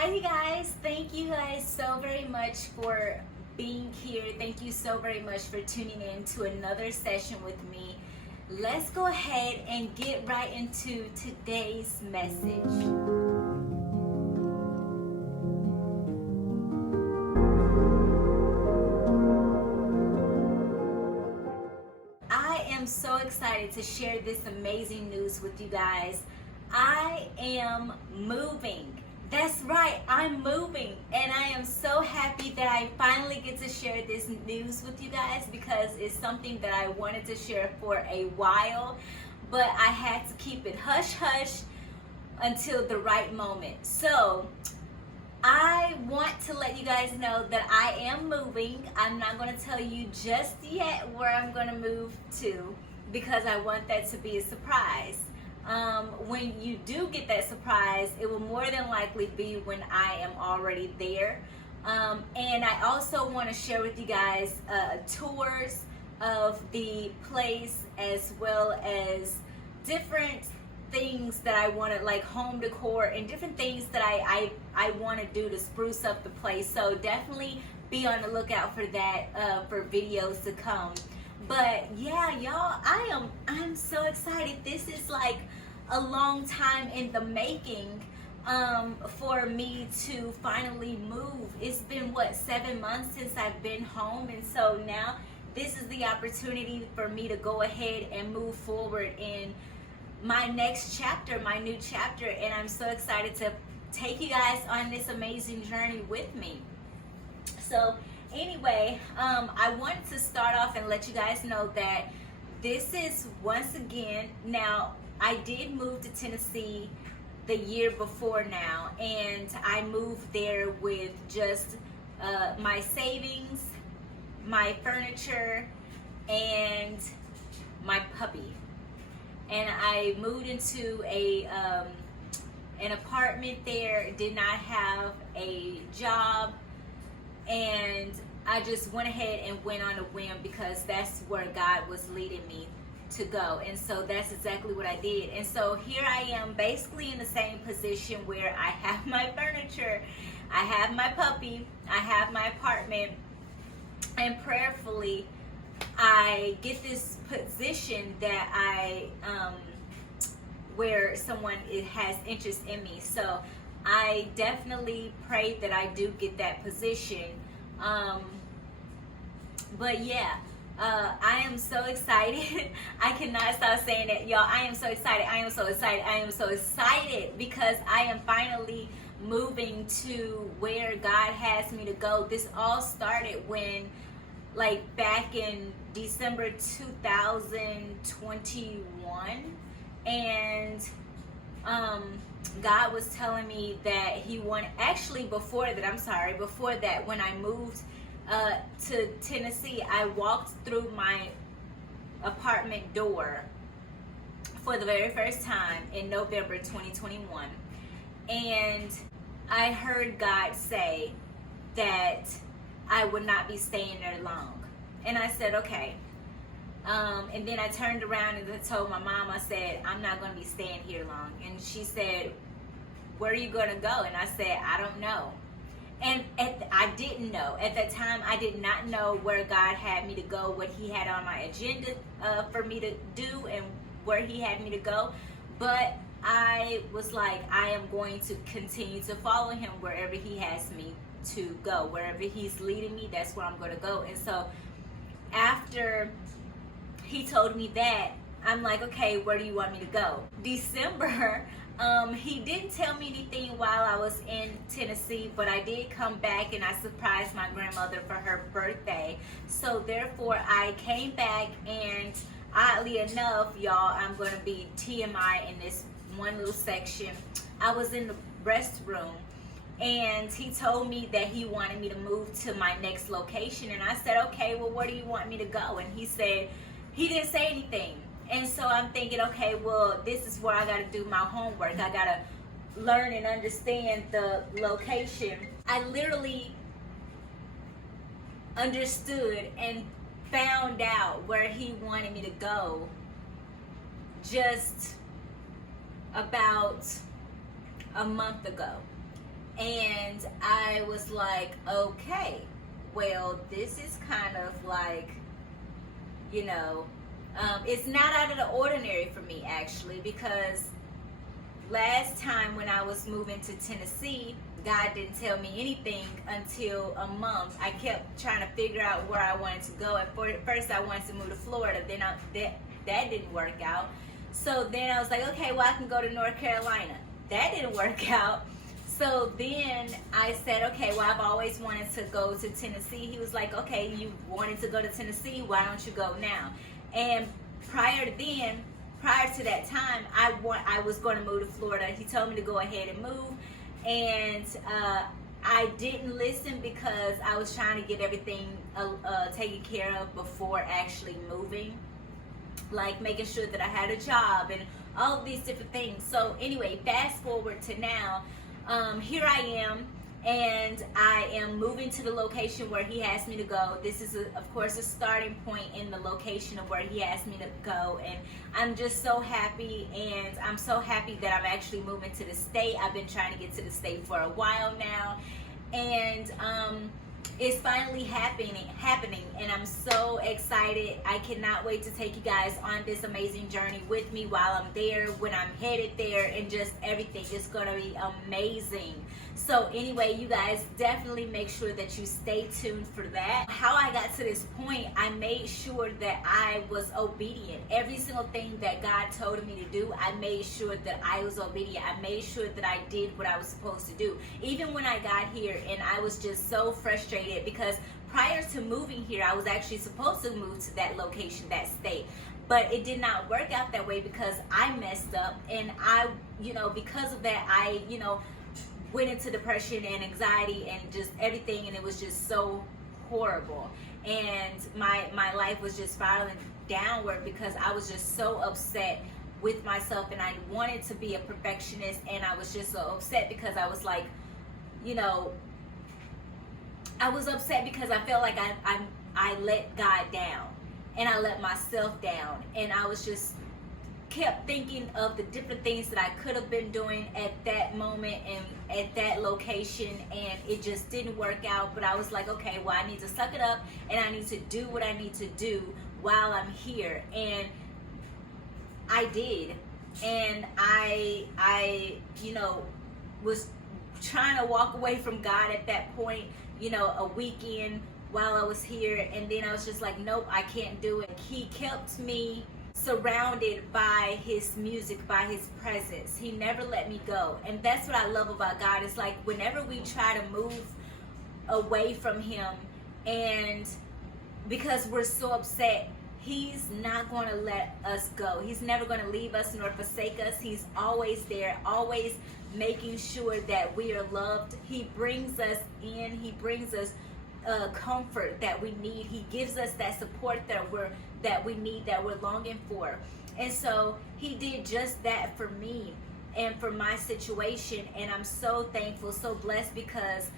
Hi you guys, thank you guys so very much for being here. Thank you so very much for tuning in to another session with me. Let's go ahead and get right into today's message. I am so excited to share this amazing news with you guys. I am moving. That's right, I'm moving, and I am so happy that I finally get to share this news with you guys because it's something that I wanted to share for a while, but I had to keep it hush hush until the right moment. So I want to let you guys know that I am moving. I'm not going to tell you just yet where I'm going to move to because I want that to be a surprise. When you do get that surprise, it will more than likely be when I am already there. And I also want to share with you guys tours of the place as well as different things that I want to, like home decor and different things that I want to do to spruce up the place. So definitely be on the lookout for that for videos to come. But yeah, y'all, I'm so excited. This is like a long time in the making for me to finally move. It's been 7 months since I've been home, and so now this is the opportunity for me to go ahead and move forward in my next chapter, my new chapter, and I'm so excited to take you guys on this amazing journey with me. So anyway, I wanted to start off and let you guys know that this is once again, now I did move to Tennessee the year before now, and I moved there with just my savings, my furniture, and my puppy. And I moved into an apartment there, did not have a job, and I just went ahead and went on a whim because that's where God was leading me to go. And so that's exactly what I did. And so here I am basically in the same position where I have my furniture, I have my puppy, I have my apartment, and prayerfully I get this position that where someone has interest in me. So I definitely pray that I do get that position. But yeah, I am so excited. I cannot stop saying that, y'all. I am so excited. I am so excited. I am so excited because I am finally moving to where God has me to go. This all started when, like, back in December 2021, and God was telling me that he wanted, actually before that, when I moved to Tennessee, I walked through my apartment door for the very first time in November 2021, and I heard God say that I would not be staying there long. And I said, okay. And then I turned around and I told my mom, I said, I'm not going to be staying here long. And she said, where are you going to go? And I said, I don't know. And I didn't know. At that time, I did not know where God had me to go, what he had on my agenda for me to do, and where he had me to go. But I was like, I am going to continue to follow him wherever he has me to go. Wherever he's leading me, that's where I'm going to go. And so after he told me that, I'm like, okay, where do you want me to go? December, he didn't tell me anything while I was in Tennessee, but I did come back and I surprised my grandmother for her birthday. So therefore, I came back, and oddly enough, y'all, I'm going to be TMI in this one little section. I was in the restroom, and he told me that he wanted me to move to my next location. And I said, okay, well, where do you want me to go? And he said, he didn't say anything. And so I'm thinking, okay, well, this is where I got to do my homework. I got to learn and understand the location. I literally understood and found out where he wanted me to go just about a month ago. And And I was like, okay, well, this is kind of like, you know, it's not out of the ordinary for me, actually, because last time when I was moving to Tennessee, God didn't tell me anything until a month. I kept trying to figure out where I wanted to go. At first, I wanted to move to Florida. Then that didn't work out. So then I was like, okay, well, I can go to North Carolina. That didn't work out. So then I said, okay, well, I've always wanted to go to Tennessee. He was like, okay, you wanted to go to Tennessee. Why don't you go now? And prior to that time, I was going to move to Florida. He told me to go ahead and move. And I didn't listen because I was trying to get everything taken care of before actually moving. Like making sure that I had a job and all of these different things. So anyway, fast forward to now, here I am, and I am moving to the location where he asked me to go. This is, of course, a starting point in the location of where he asked me to go, and I'm just so happy, and I'm so happy that I'm actually moving to the state. I've been trying to get to the state for a while now, and it's finally happening, and I'm so excited. I cannot wait to take you guys on this amazing journey with me while I'm there, when I'm headed there, and just everything is gonna be amazing. So anyway, you guys definitely make sure that you stay tuned for that. How I got to this point, I made sure that I was obedient. Every single thing that God told me to do, I made sure that I was obedient. I made sure that I did what I was supposed to do. Even when I got here, and I was just so frustrated because prior to moving here, I was actually supposed to move to that location, that state. But it did not work out that way because I messed up, and I, because of that, I, went into depression and anxiety and just everything, and it was just so horrible. And my life was just spiraling downward because I was just so upset with myself, and I wanted to be a perfectionist, and I was just so upset because I was like, I was upset because I felt like I let God down, and I let myself down, and I was just kept thinking of the different things that I could have been doing at that moment and at that location, and it just didn't work out. But I was like, okay, well, I need to suck it up, and I need to do what I need to do while I'm here. And I did. And I was trying to walk away from God at that point, a weekend while I was here, and then I was just like, nope, I can't do it. He kept me surrounded by his music, by his presence. He never let me go. And that's what I love about God. It's like whenever we try to move away from him, and because we're so upset, he's not going to let us go. He's never going to leave us nor forsake us. He's always there, always making sure that we are loved. He brings us in. He brings us comfort that we need. He gives us that support that we need, that we're longing for. And so he did just that for me and for my situation, and I'm so thankful, so blessed, because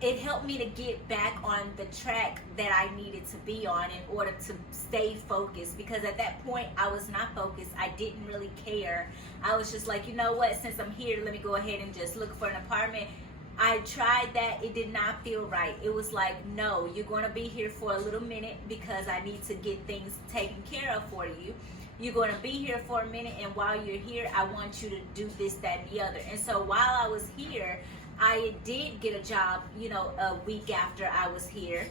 it helped me to get back on the track that I needed to be on in order to stay focused. Because at that point I was not focused. I didn't really care. I was just like, you know what, since I'm here, let me go ahead and just look for an apartment. I tried that. It did not feel right. It was like, no, you're going to be here for a little minute because I need to get things taken care of for you. You're going to be here for a minute, and while you're here, I want you to do this, that, and the other. And so while I was here, I did get a job, a week after I was here,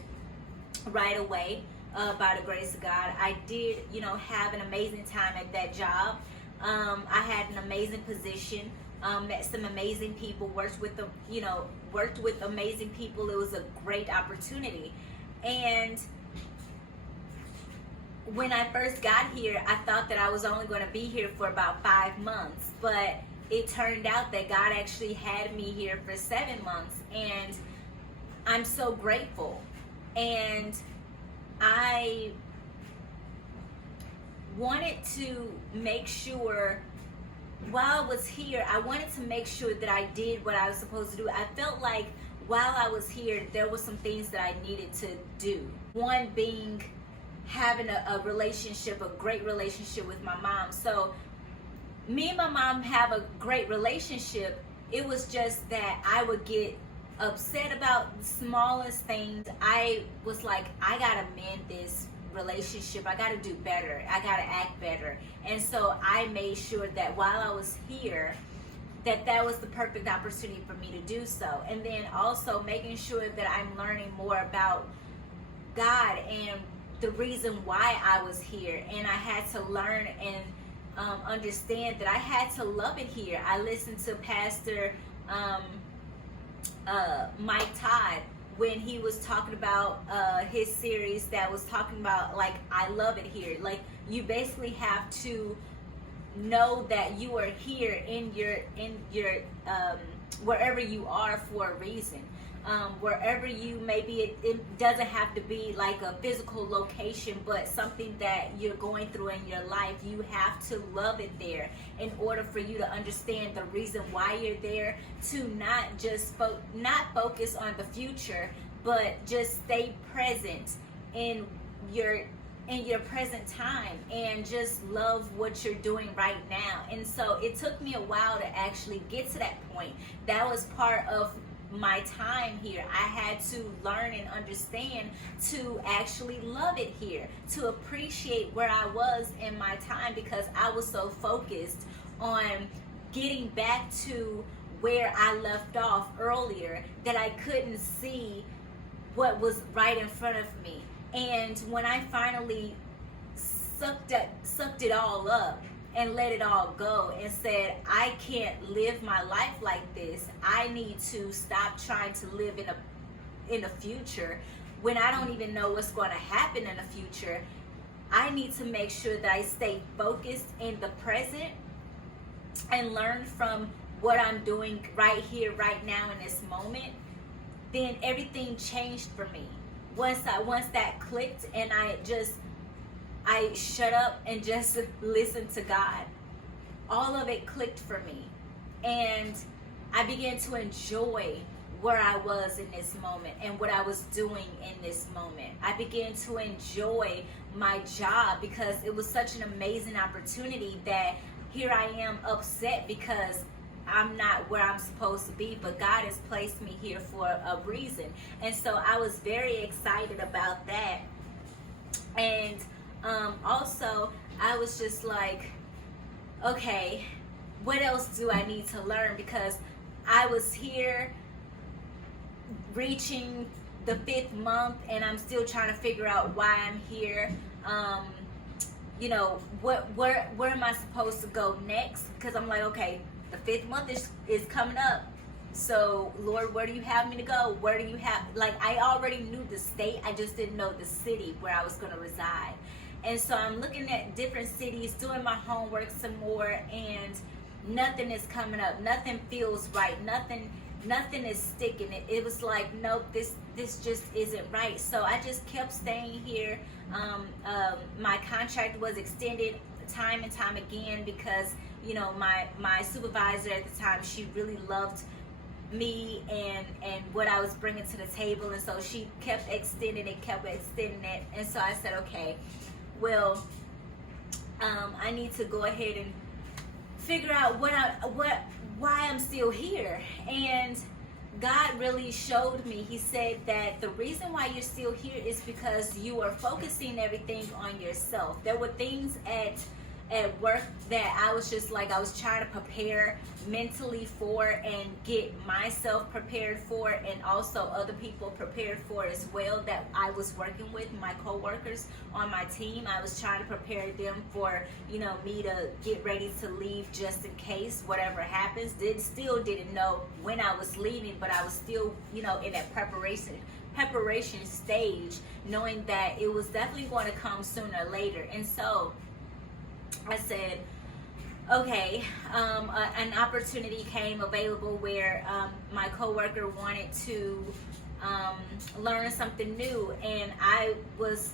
right away, by the grace of God. I did, have an amazing time at that job. I had an amazing position. Met some amazing people, worked with amazing people. It was a great opportunity. And when I first got here, I thought that I was only going to be here for about 5 months, but it turned out that God actually had me here for 7 months, and I'm so grateful. And I wanted to make sure, while I was here, I wanted to make sure that I did what I was supposed to do. I felt like while I was here, there were some things that I needed to do. One being having a relationship, a great relationship with my mom. So me and my mom have a great relationship, it was just that I would get upset about the smallest things. I was like, I gotta mend this relationship. I gotta do better. I gotta act better. And so I made sure that while I was here, that was the perfect opportunity for me to do so. And then also making sure that I'm learning more about God and the reason why I was here. And I had to learn and understand that I had to love it here. I listened to Pastor Mike Todd when he was talking about his series that was talking about, like, I love it here. Like, you basically have to know that you are here in your wherever you are for a reason. Wherever you, maybe it doesn't have to be like a physical location, but something that you're going through in your life. You have to love it there in order for you to understand the reason why you're there, to not just not focus on the future, but just stay present in your present time and just love what you're doing right now. And so it took me a while to actually get to that point. That was part of my time here. I had to learn and understand to actually love it here, to appreciate where I was in my time, because I was so focused on getting back to where I left off earlier that I couldn't see what was right in front of me. And when I finally sucked it all up and let it all go and said, I can't live my life like this. I need to stop trying to live in a future when I don't even know what's going to happen in the future. I need to make sure that I stay focused in the present and learn from what I'm doing right here, right now, in this moment. Then everything changed for me. Once that clicked and I shut up and just listened to God, all of it clicked for me. And I began to enjoy where I was in this moment and what I was doing in this moment. I began to enjoy my job because it was such an amazing opportunity that here I am upset because I'm not where I'm supposed to be, but God has placed me here for a reason. And so I was very excited about that. And also I was just like, okay, what else do I need to learn? Because I was here reaching the 5th month and I'm still trying to figure out why I'm here. You know, where am I supposed to go next? Because I'm like, okay, the 5th month is coming up. So Lord, where do you have me to go? Where do you have, like, I already knew the state, I just didn't know the city where I was going to reside. And so I'm looking at different cities, doing my homework some more, and nothing is coming up. Nothing feels right. Nothing is sticking. It was like, nope, this just isn't right. So I just kept staying here. My contract was extended time and time again because, you know, my supervisor at the time, she really loved me and what I was bringing to the table, and so she kept extending it. And so I said, okay, well, I need to go ahead and figure out why I'm still here. And God really showed me. He said that the reason why you're still here is because you are focusing everything on yourself. There were things at work that I was just like, I was trying to prepare mentally for and get myself prepared for, and also other people prepared for as well that I was working with, my co-workers on my team. I was trying to prepare them for, you know, me to get ready to leave just in case whatever happens. Still didn't know when I was leaving, but I was still, you know, in that preparation stage, knowing that it was definitely going to come sooner or later. And so I said, okay, an opportunity came available where my coworker wanted to learn something new, and I was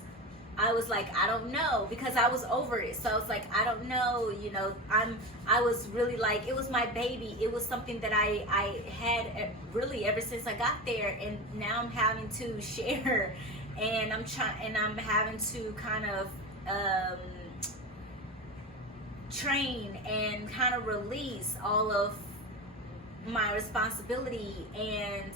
like, I don't know, because I was over it. So I was like, I don't know, you know, I was really like, it was my baby. It was something that I had really ever since I got there, and now I'm having to share, and I'm having to kind of train and kind of release all of my responsibility and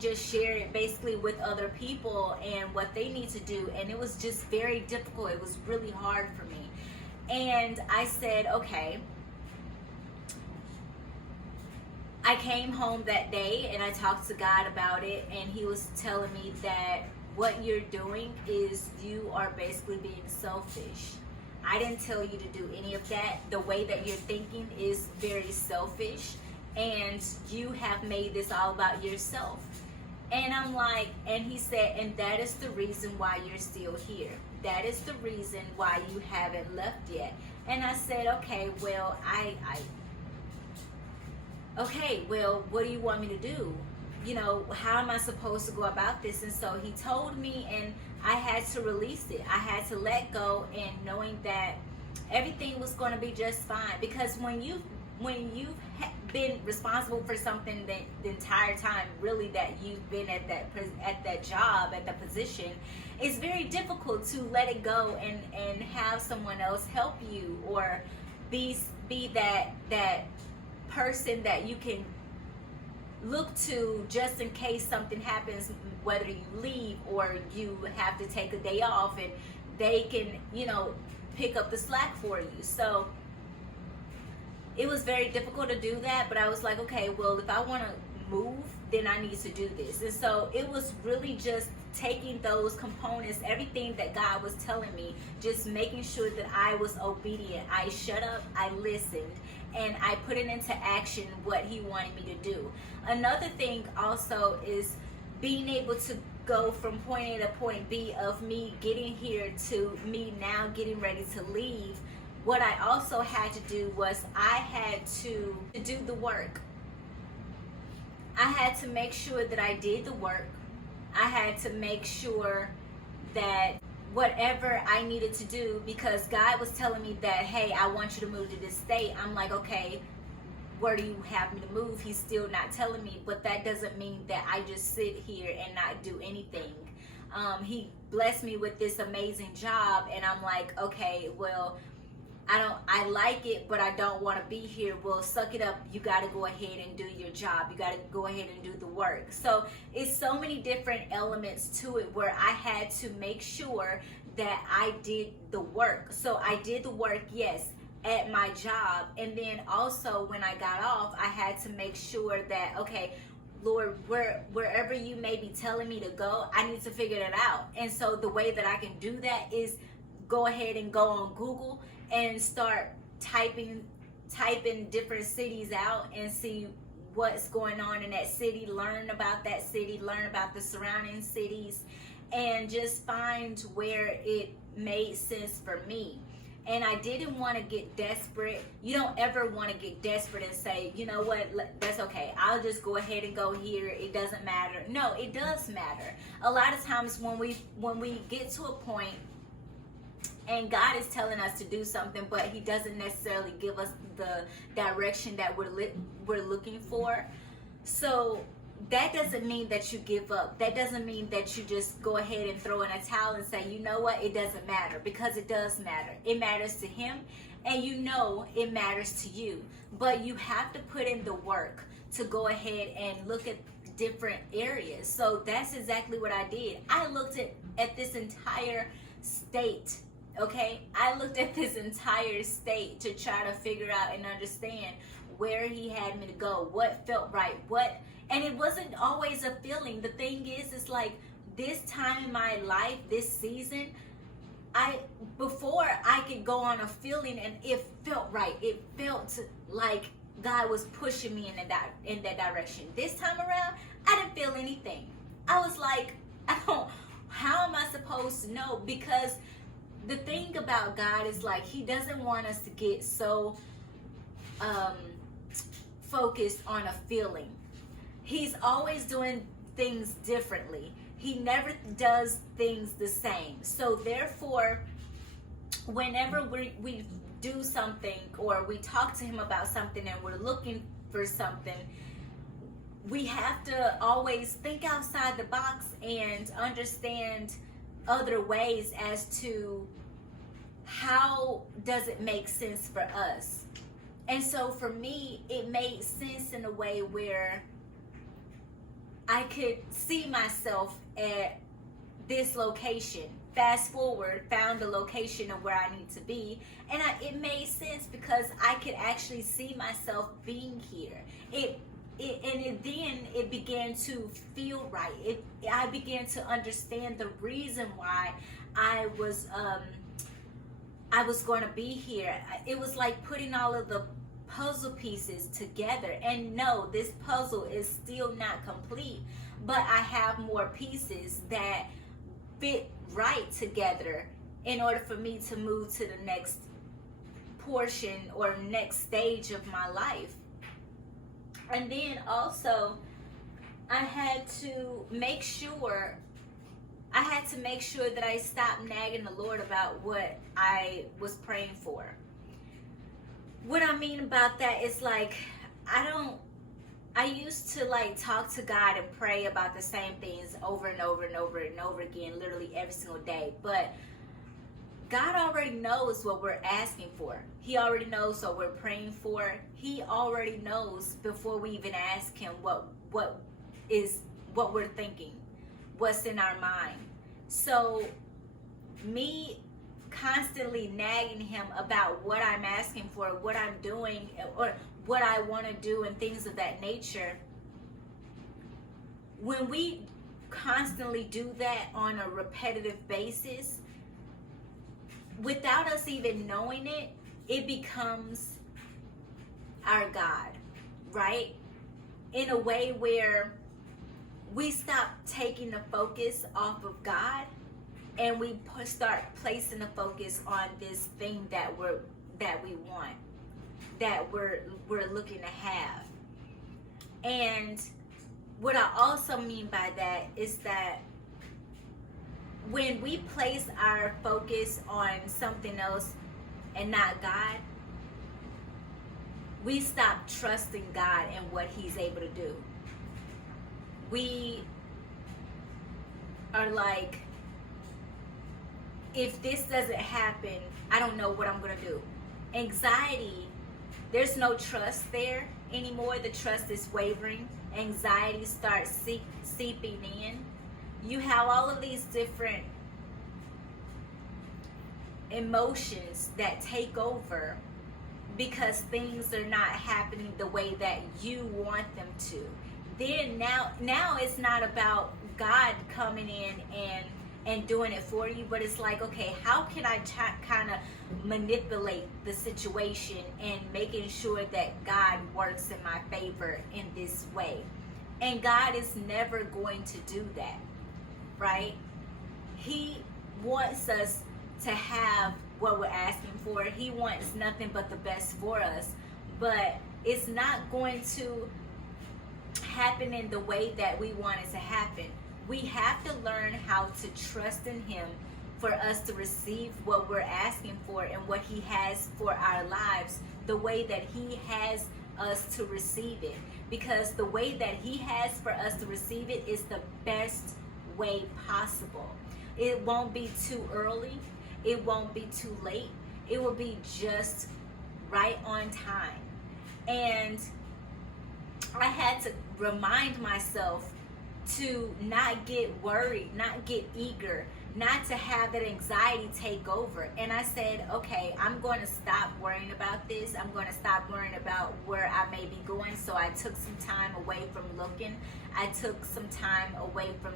just share it basically with other people and what they need to do. And it was just very difficult. It was really hard for me. And I said, okay. I came home that day and I talked to God about it, and he was telling me that what you're doing is you are basically being selfish. I didn't tell you to do any of that. The way that you're thinking is very selfish, and you have made this all about yourself. And I'm like, and he said, and that is the reason why you're still here. That is the reason why you haven't left yet. And I said, okay, well, okay, well, what do you want me to do? You know, how am I supposed to go about this? And so he told me, and I had to release it. I had to let go, and knowing that everything was going to be just fine. Because when you've been responsible for something that the entire time, really, that you've been at that job, at that position, it's very difficult to let it go and have someone else help you, or be that person that you can look to just in case something happens, whether you leave or you have to take a day off, and they can, you know, pick up the slack for you. So it was very difficult to do that, but I was like, okay, well, if I want to move, then I need to do this. And so it was really just taking those components, everything that God was telling me, just making sure that I was obedient. I shut up, I listened, and I put it into action what he wanted me to do. Another thing also is being able to go from point A to point B, of me getting here to me now getting ready to leave. What I also had to do was I had to do the work. I had to make sure that I did the work. I had to make sure that whatever I needed to do, because God was telling me that, hey, I want you to move to this state. I'm like, okay, where do you have me to move? He's still not telling me, but that doesn't mean that I just sit here and not do anything. He blessed me with this amazing job, and I'm like, okay, well, I like it, but I don't want to be here. Well, suck it up. You got to go ahead and do your job. You got to go ahead and do the work. So it's so many different elements to it where I had to make sure that I did the work. So I did the work, yes, at my job. And then also when I got off, I had to make sure that, okay, Lord, wherever you may be telling me to go, I need to figure that out. And so the way that I can do that is go ahead and go on Google and start typing different cities out and see what's going on in that city, learn about that city, learn about the surrounding cities, and just find where it made sense for me. And I didn't want to get desperate. You don't ever want to get desperate and say, you know what, that's okay, I'll just go ahead and go here, it doesn't matter. No, it does matter. A lot of times when we get to a point and God is telling us to do something, but he doesn't necessarily give us the direction that we're looking for. So that doesn't mean that you give up. That doesn't mean that you just go ahead and throw in a towel and say, you know what, it doesn't matter, because it does matter. It matters to him, and you know it matters to you. But you have to put in the work to go ahead and look at different areas. So that's exactly what I did. I looked at this entire state. Okay, I looked at this entire state to try to figure out and understand where he had me to go, what felt right, and it wasn't always a feeling. The thing is, it's like this time in my life, this season, before I could go on a feeling and it felt right. It felt like God was pushing me in that direction. This time around, I didn't feel anything. I was like, how am I supposed to know? Because the thing about God is, like, he doesn't want us to get so focused on a feeling. He's always doing things differently. He never does things the same. So therefore, whenever we do something or we talk to him about something and we're looking for something, we have to always think outside the box and understand other ways as to how does it make sense for us. And so for me, it made sense in a way where I could see myself at this location. Fast forward, found the location of where I need to be, and it made sense because I could actually see myself being here. Then it began to feel right. I began to understand the reason why I was going to be here. It was like putting all of the puzzle pieces together. And no, this puzzle is still not complete, but I have more pieces that fit right together in order for me to move to the next portion or next stage of my life. And then also I had to make sure that I stopped nagging the Lord about what I was praying for. What I mean about that is like, I used to like talk to God and pray about the same things over and over and over and over again, literally every single day. But God already knows what we're asking for. He already knows what we're praying for. He already knows before we even ask him what we're thinking, what's in our mind. So me constantly nagging him about what I'm asking for, what I'm doing, or what I want to do and things of that nature. When we constantly do that on a repetitive basis, without us even knowing it, it becomes our God, right? In a way where we stop taking the focus off of God and we start placing the focus on this thing that we want, that we're looking to have. And what I also mean by that is that when we place our focus on something else and not God, we stop trusting God and what he's able to do. We are like, if this doesn't happen, I don't know what I'm going to do. Anxiety, there's no trust there anymore. The trust is wavering. Anxiety starts seeping in. You have all of these different emotions that take over because things are not happening the way that you want them to. Then now it's not about God coming in and doing it for you, but it's like, okay, how can I kind of manipulate the situation and making sure that God works in my favor in this way? And God is never going to do that, right? He wants us to have what we're asking for. He wants nothing but the best for us, but it's not going to happen in the way that we want it to happen. We have to learn how to trust in him for us to receive what we're asking for and what he has for our lives, the way that he has us to receive it. Because the way that he has for us to receive it is the best way possible. It won't be too early. It won't be too late. It will be just right on time. And I had to remind myself to not get worried, not get eager, not to have that anxiety take over. And I said, okay, I'm going to stop worrying about this. I'm going to stop worrying about where I may be going. So I took some time away from looking. I took some time away from,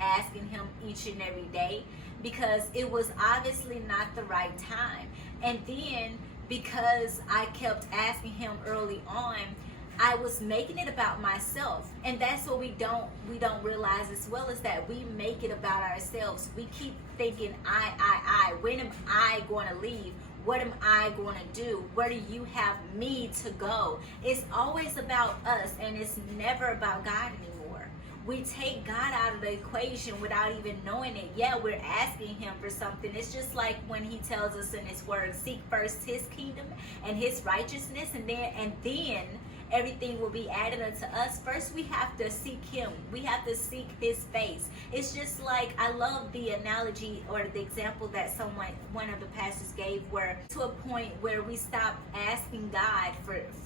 asking him each and every day, because it was obviously not the right time. And then because I kept asking him early on, I was making it about myself. And that's what we don't realize as well, is that we make it about ourselves. We keep thinking, I. When am I going to leave? What am I going to do? Where do you have me to go? It's always about us, and it's never about God anymore. We take God out of the equation without even knowing it. Yeah, we're asking him for something. It's just like when he tells us in his word, seek first his kingdom and his righteousness, and then everything will be added unto us. First, we have to seek him. We have to seek his face. It's just like, I love the analogy or the example that one of the pastors gave, where to a point where we stop asking God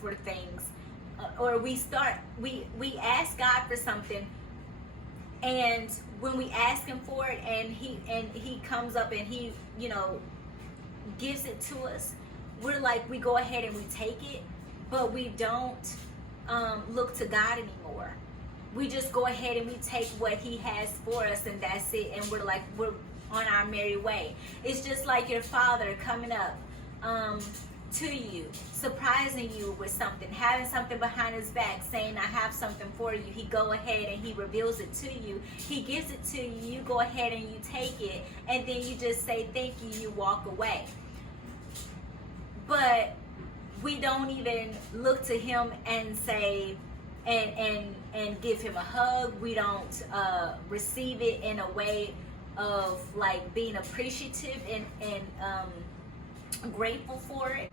for things, or we ask God for something, and when we ask him for it, and he comes up and he, gives it to us, we're like, we go ahead and we take it, but we don't look to God anymore. We just go ahead and we take what he has for us, and that's it, and we're on our merry way. It's just like your father coming up to you, surprising you with something, having something behind his back, saying, I have something for you. He go ahead and he reveals it to you. He gives it to you. You go ahead and you take it, and then you just say thank you. You walk away. But we don't even look to him and say and give him a hug. We don't receive it in a way of like being appreciative and grateful for it.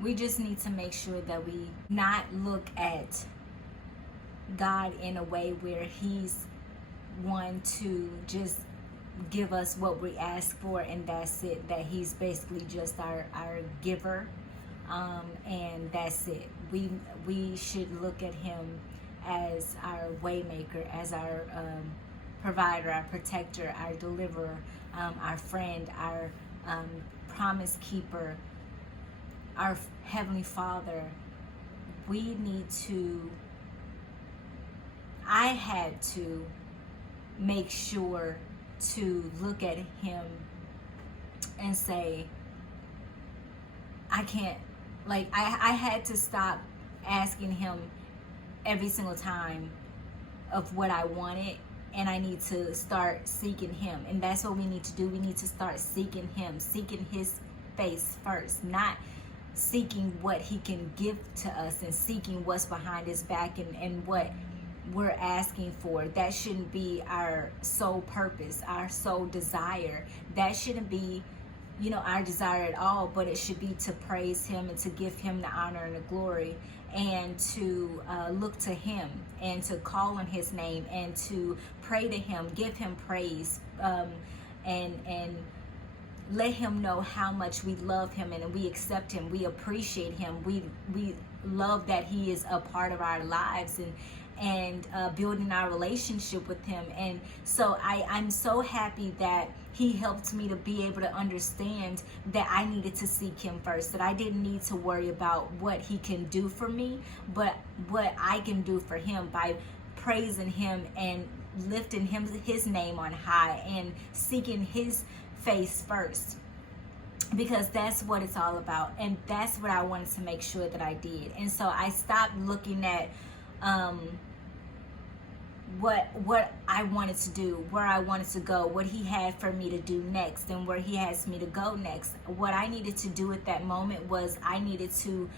We just need to make sure that we not look at God in a way where he's one to just give us what we ask for and that's it, that he's basically just our giver, and that's it. We should look at him as our waymaker, as our provider, our protector, our deliverer, our friend, our promise keeper, our Heavenly Father. We need to, I had to make sure to look at him and say, I can't, like, I had to stop asking him every single time of what I wanted, and I need to start seeking him. And that's what we need to do. We need to start seeking him, seeking his face first, not seeking what he can give to us and seeking what's behind his back and what we're asking for. That shouldn't be our sole purpose, our sole desire. That shouldn't be, our desire at all, but it should be to praise him and to give him the honor and the glory, and to look to him and to call on his name and to pray to him, give him praise, and let him know how much we love him and we accept him, we appreciate him, we love that he is a part of our lives, and building our relationship with him. And so I'm so happy that he helped me to be able to understand that I needed to seek him first, that I didn't need to worry about what he can do for me, but what I can do for him by praising him and lifting his name on high and seeking his face first, because that's what it's all about. And that's what I wanted to make sure that I did. And so I stopped looking at what I wanted to do, where I wanted to go, what he had for me to do next, and where he has me to go next. What I needed to do at that moment was I needed to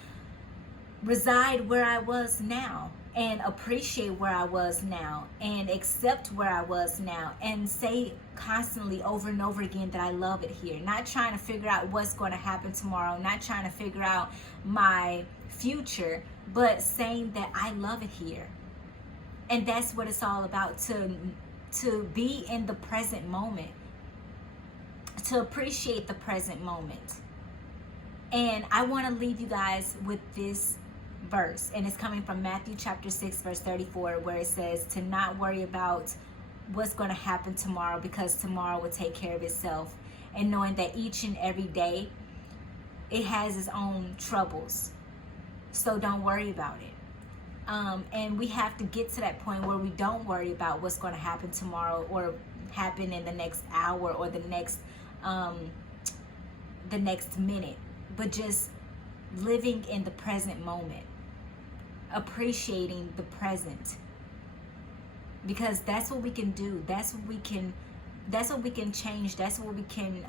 reside where I was now, and appreciate where I was now, and accept where I was now, and say constantly over and over again that I love it here. Not trying to figure out what's going to happen tomorrow, not trying to figure out my future, but saying that I love it here. And that's what it's all about, to be in the present moment, to appreciate the present moment. And I want to leave you guys with this verse, and it's coming from Matthew chapter 6 verse 34, where it says to not worry about what's going to happen tomorrow, because tomorrow will take care of itself, and knowing that each and every day it has its own troubles, so don't worry about it. And we have to get to that point where we don't worry about what's going to happen tomorrow or happen in the next hour or the next minute, but just living in the present moment, appreciating the present, because that's what we can do. That's what we can change. That's what we can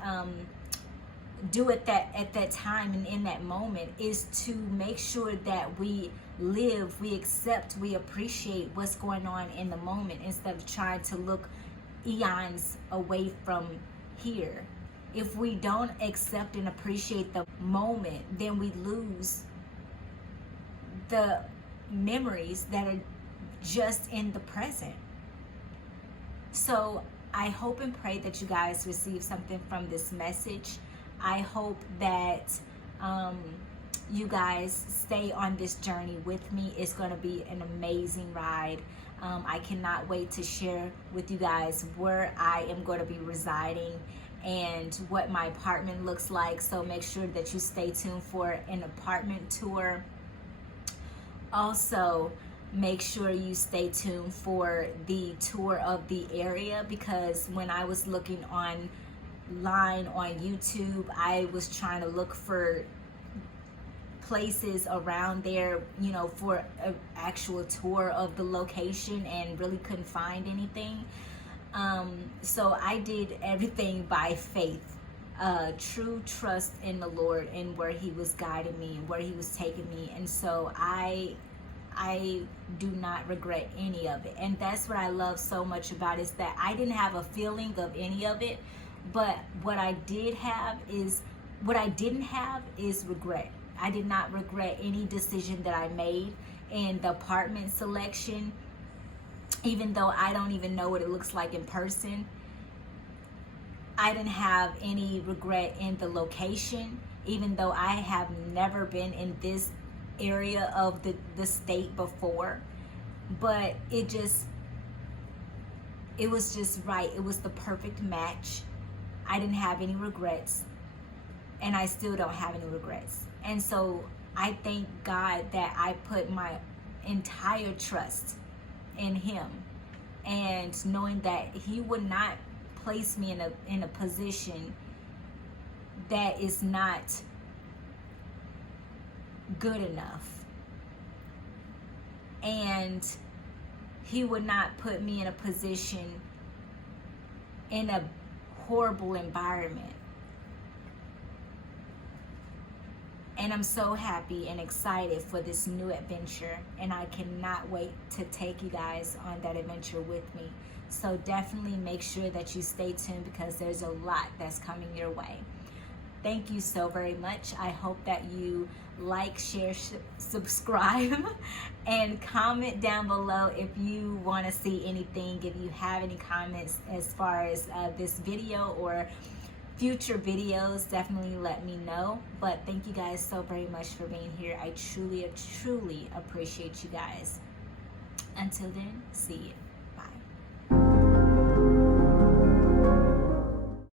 do at that time and in that moment, is to make sure that we live, we accept, we appreciate what's going on in the moment, instead of trying to look eons away from here. If we don't accept and appreciate the moment, then we lose the memories that are just in the present. So I hope and pray that you guys receive something from this message. I hope that you guys stay on this journey with me. It's going to be an amazing ride. I cannot wait to share with you guys where I am going to be residing and what my apartment looks like. So make sure that you stay tuned for an apartment tour. Also, make sure you stay tuned for the tour of the area, because when I was looking online on YouTube, I was trying to look for places around there, you know, for an actual tour of the location, and really couldn't find anything. So I did everything by faith, true trust in the Lord and where He was guiding me and where He was taking me. And so I do not regret any of it. And that's what I love so much about it, is that I didn't have a feeling of any of it, but what I didn't have is regret. I did not regret any decision that I made in the apartment selection, even though I don't even know what it looks like in person. I didn't have any regret in the location, even though I have never been in this area of the state before. But it was just right. It was the perfect match. I didn't have any regrets, and I still don't have any regrets. And so I thank God that I put my entire trust in Him, and knowing that He would not place me in a position that is not good enough, and He would not put me in a position in a horrible environment. And I'm so happy and excited for this new adventure, and I cannot wait to take you guys on that adventure with me. So definitely make sure that you stay tuned, because there's a lot that's coming your way. Thank you so very much. I hope that you like, share, subscribe, and comment down below if you want to see anything. If you have any comments as far as this video or future videos, definitely let me know. But thank you guys so very much for being here. I truly appreciate you guys. Until then, see you.